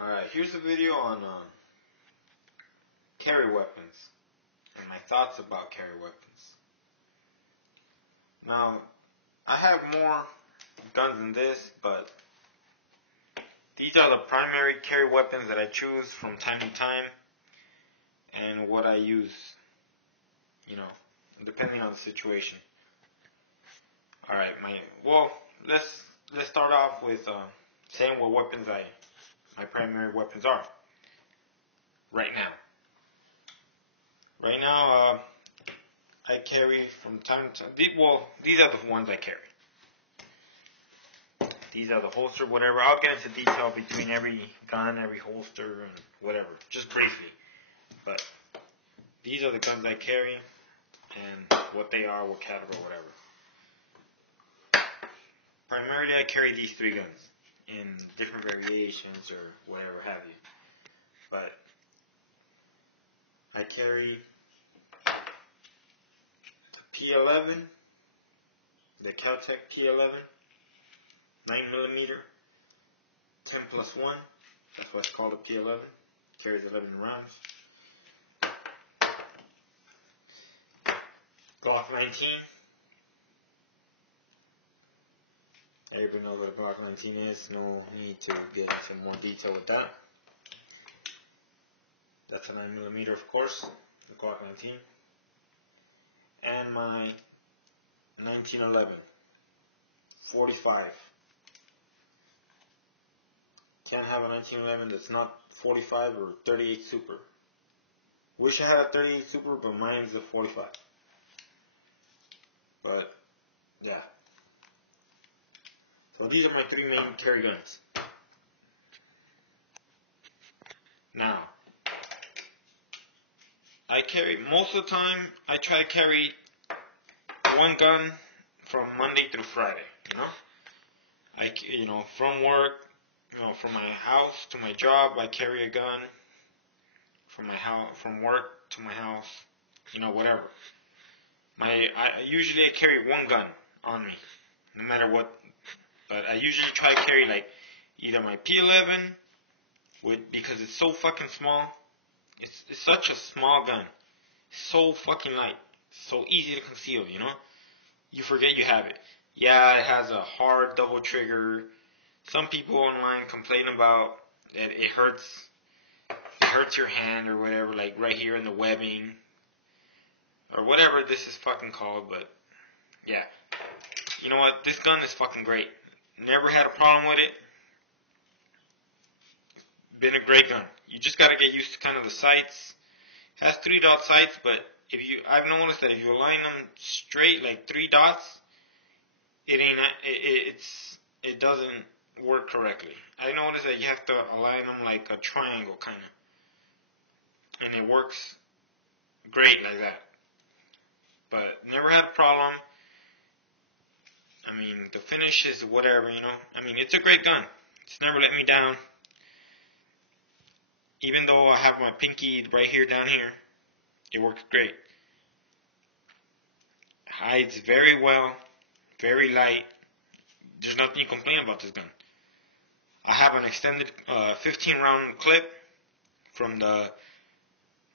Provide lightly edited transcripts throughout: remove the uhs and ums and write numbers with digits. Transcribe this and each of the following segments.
Alright, here's a video on carry weapons and my thoughts about carry weapons. Now, I have more guns than this, but these are the primary carry weapons that I choose from time to time and what I use, depending on the situation. Alright, let's start off with saying what weapons my primary weapons are right now. Right now, I carry from time to time. These are the ones I carry. These are the holster, whatever. I'll get into detail between every gun, every holster, and whatever, just briefly. But these are the guns I carry and what they are, what category, whatever. Primarily, I carry these three guns in different variations or whatever have you. But I carry the P11, the Caltech P11, 9mm, 10+1. That's why it's called a P11. Carries 11 rounds. Glock 19. Everybody knows what a Glock 19 is. No need to get into more detail with that. That's a 9mm, of course, the Glock 19. And my 1911, 45. Can't have a 1911 that's not 45 or 38 Super. Wish I had a 38 Super, but mine's a 45. But, yeah. So these are my three main carry guns. Now, I carry, most of the time, I try to carry one gun from Monday through Friday, from work, from my house to my job, I carry a gun. From work to my house, whatever. I usually carry one gun on me, no matter what. But I usually try to carry either my P11, because it's so fucking small. It's such a small gun. So fucking light. So easy to conceal, You forget you have it. Yeah, it has a hard double trigger. Some people online complain about that it hurts your hand or whatever, like right here in the webbing. Or whatever this is fucking called, but yeah. You know what? This gun is fucking great. Never had a problem with it. Been a great gun. You just gotta get used to kind of the sights. It has 3-dot sights, but I've noticed that if you align them straight, like 3 dots, it doesn't work correctly. I noticed that you have to align them like a triangle, kind of, and it works great like that. But never had a problem. I mean, the finish is whatever, I mean, it's a great gun. It's never let me down. Even though I have my pinky right here, down here, it works great. Hides very well, very light. There's nothing you complain about this gun. I have an extended 15-round clip from the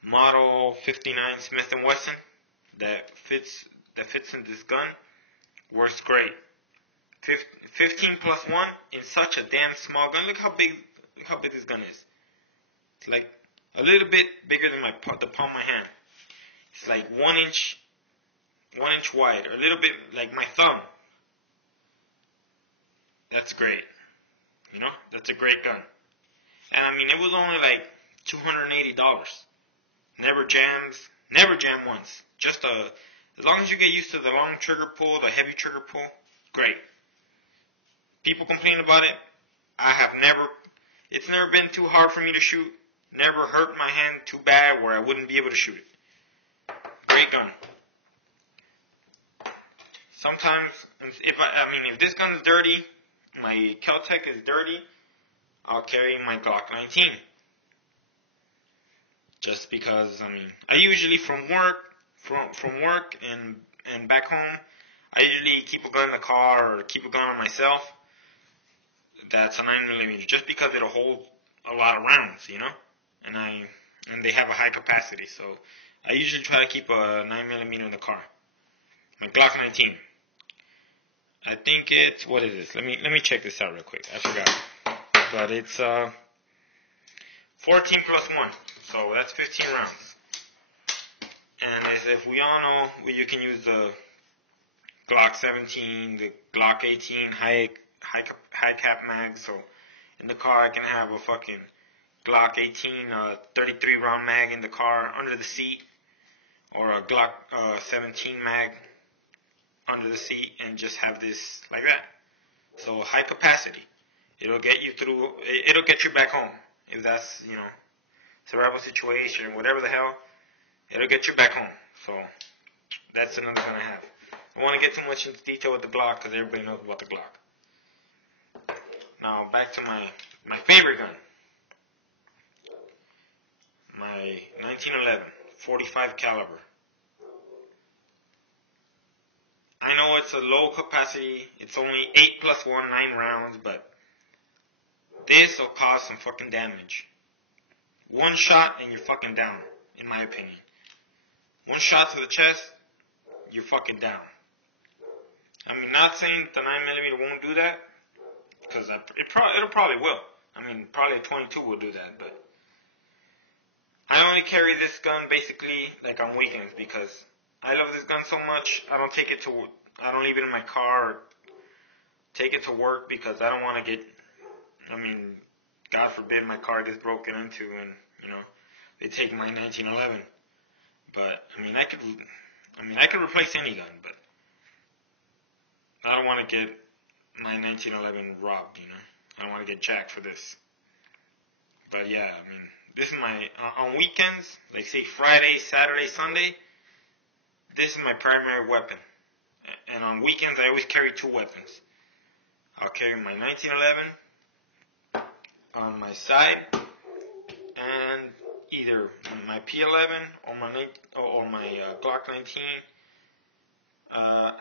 Model 59 Smith & Wesson that fits in this gun. Works great. 15+1 in such a damn small gun. Look how big this gun is. It's like a little bit bigger than the palm of my hand. It's like 1 inch wide, or a little bit like my thumb. That's great. That's a great gun. And I mean, it was only like $280. Never jammed once. As long as you get used to the long trigger pull, the heavy trigger pull, great. People complain about it. It's never been too hard for me to shoot. Never hurt my hand too bad where I wouldn't be able to shoot it. Great gun. Sometimes, if this gun's dirty, my Caltech is dirty, I'll carry my Glock 19. Just because, I usually from work and back home, I usually keep a gun in the car or keep a gun on myself. That's a 9mm, just because it'll hold a lot of rounds, you know, and they have a high capacity. So I usually try to keep a 9mm in the car. My Glock 19. I think it's, what is this? Let me check this out real quick. I forgot, but it's 14 plus 1, so that's 15 rounds. And as if we all know, you can use the Glock 17, the Glock 18 high cap mag. So in the car I can have a fucking Glock 18 33 round mag in the car under the seat, or a Glock 17 mag under the seat, and just have this like that. So high capacity. It'll get you through. It'll get you back home if that's, you know, survival situation, whatever the hell. It'll get you back home. So that's another gun I have. I don't want to get too much into detail with the Glock because everybody knows about the Glock. Now back to my favorite gun. My 1911 45 caliber. I know it's a low capacity. It's only 8 plus 1, 9 rounds, but this will cause some fucking damage. One shot and you're fucking down, in my opinion. One shot to the chest, you're fucking down. I mean, not saying the 9mm won't do that, because it'll probably will. I mean, probably a 22 will do that, but I only carry this gun basically like on weekends because I love this gun so much. I don't leave it in my car or take it to work because I don't want to get, I mean, God forbid my car gets broken into and, you know, they take my 1911. But I mean, I could replace any gun, but I don't want to get my 1911 robbed, you know. I don't want to get jacked for this. But yeah, I mean, this is my, on weekends, like say Friday, Saturday, Sunday, this is my primary weapon. And on weekends, I always carry 2 weapons. I'll carry my 1911 on my side, and either my P11 or my Glock 19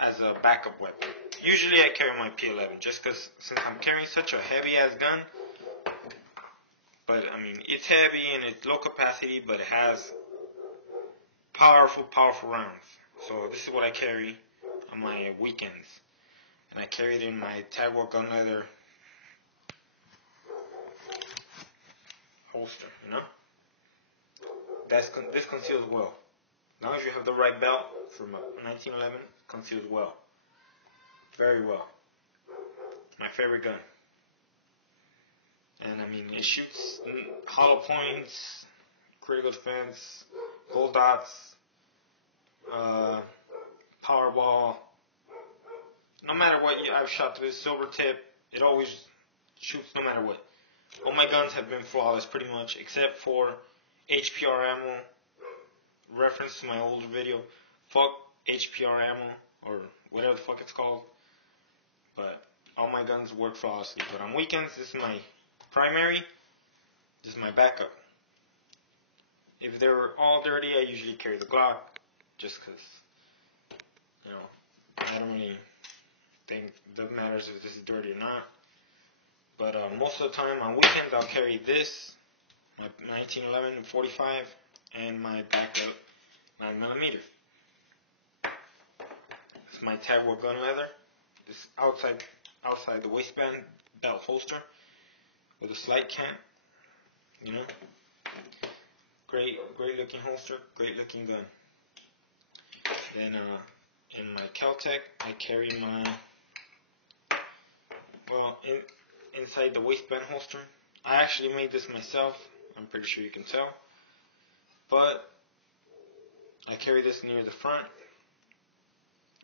as a backup weapon. Usually I carry my P11 just because since I'm carrying such a heavy ass gun. But I mean, it's heavy and it's low capacity, but it has powerful rounds. So this is what I carry on my weekends, and I carry it in my Tagwell gun leather holster. You know, this conceals well. As long as you have the right belt for my 1911, conceals well, very well. My favorite gun. And I mean, it shoots hollow points, critical defense, gold dots, Powerball. No matter what I've shot through this silver tip, it always shoots no matter what. All my guns have been flawless pretty much, except for HPR ammo. Reference to my older video. Fuck HPR ammo, or whatever the fuck it's called. But all my guns work flawlessly. But on weekends, this is my primary. This is my backup. If they're all dirty, I usually carry the Glock, just because, you know, I don't really think that matters if this is dirty or not. But most of the time on weekends, I'll carry this, my 1911 45, and my backup 9mm. This is my Tagwell gun leather. This outside the waistband belt holster with a slight cant. You know, great looking holster, great looking gun. Then in my Caltech, I carry my, well, inside the waistband holster. I actually made this myself. I'm pretty sure you can tell. But I carry this near the front,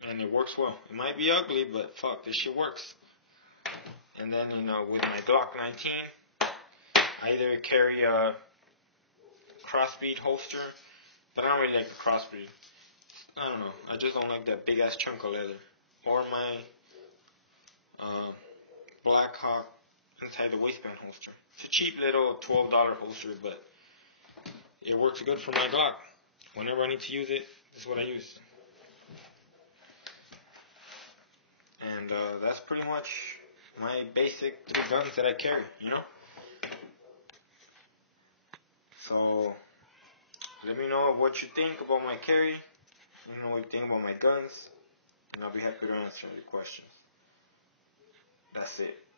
and it works well. It might be ugly, but fuck, this shit works. And then, you know, with my Glock 19, I either carry a crossbreed holster, but I don't really like the crossbreed. I don't know. I just don't like that big ass chunk of leather. Or my Black Hawk inside the waistband holster. It's a cheap little $12 holster, but it works good for my Glock. Whenever I need to use it, this is what I use. And that's pretty much my basic 3 guns that I carry, you know? So let me know what you think about my carry. Let me know what you think about my guns, and I'll be happy to answer your questions. That's it.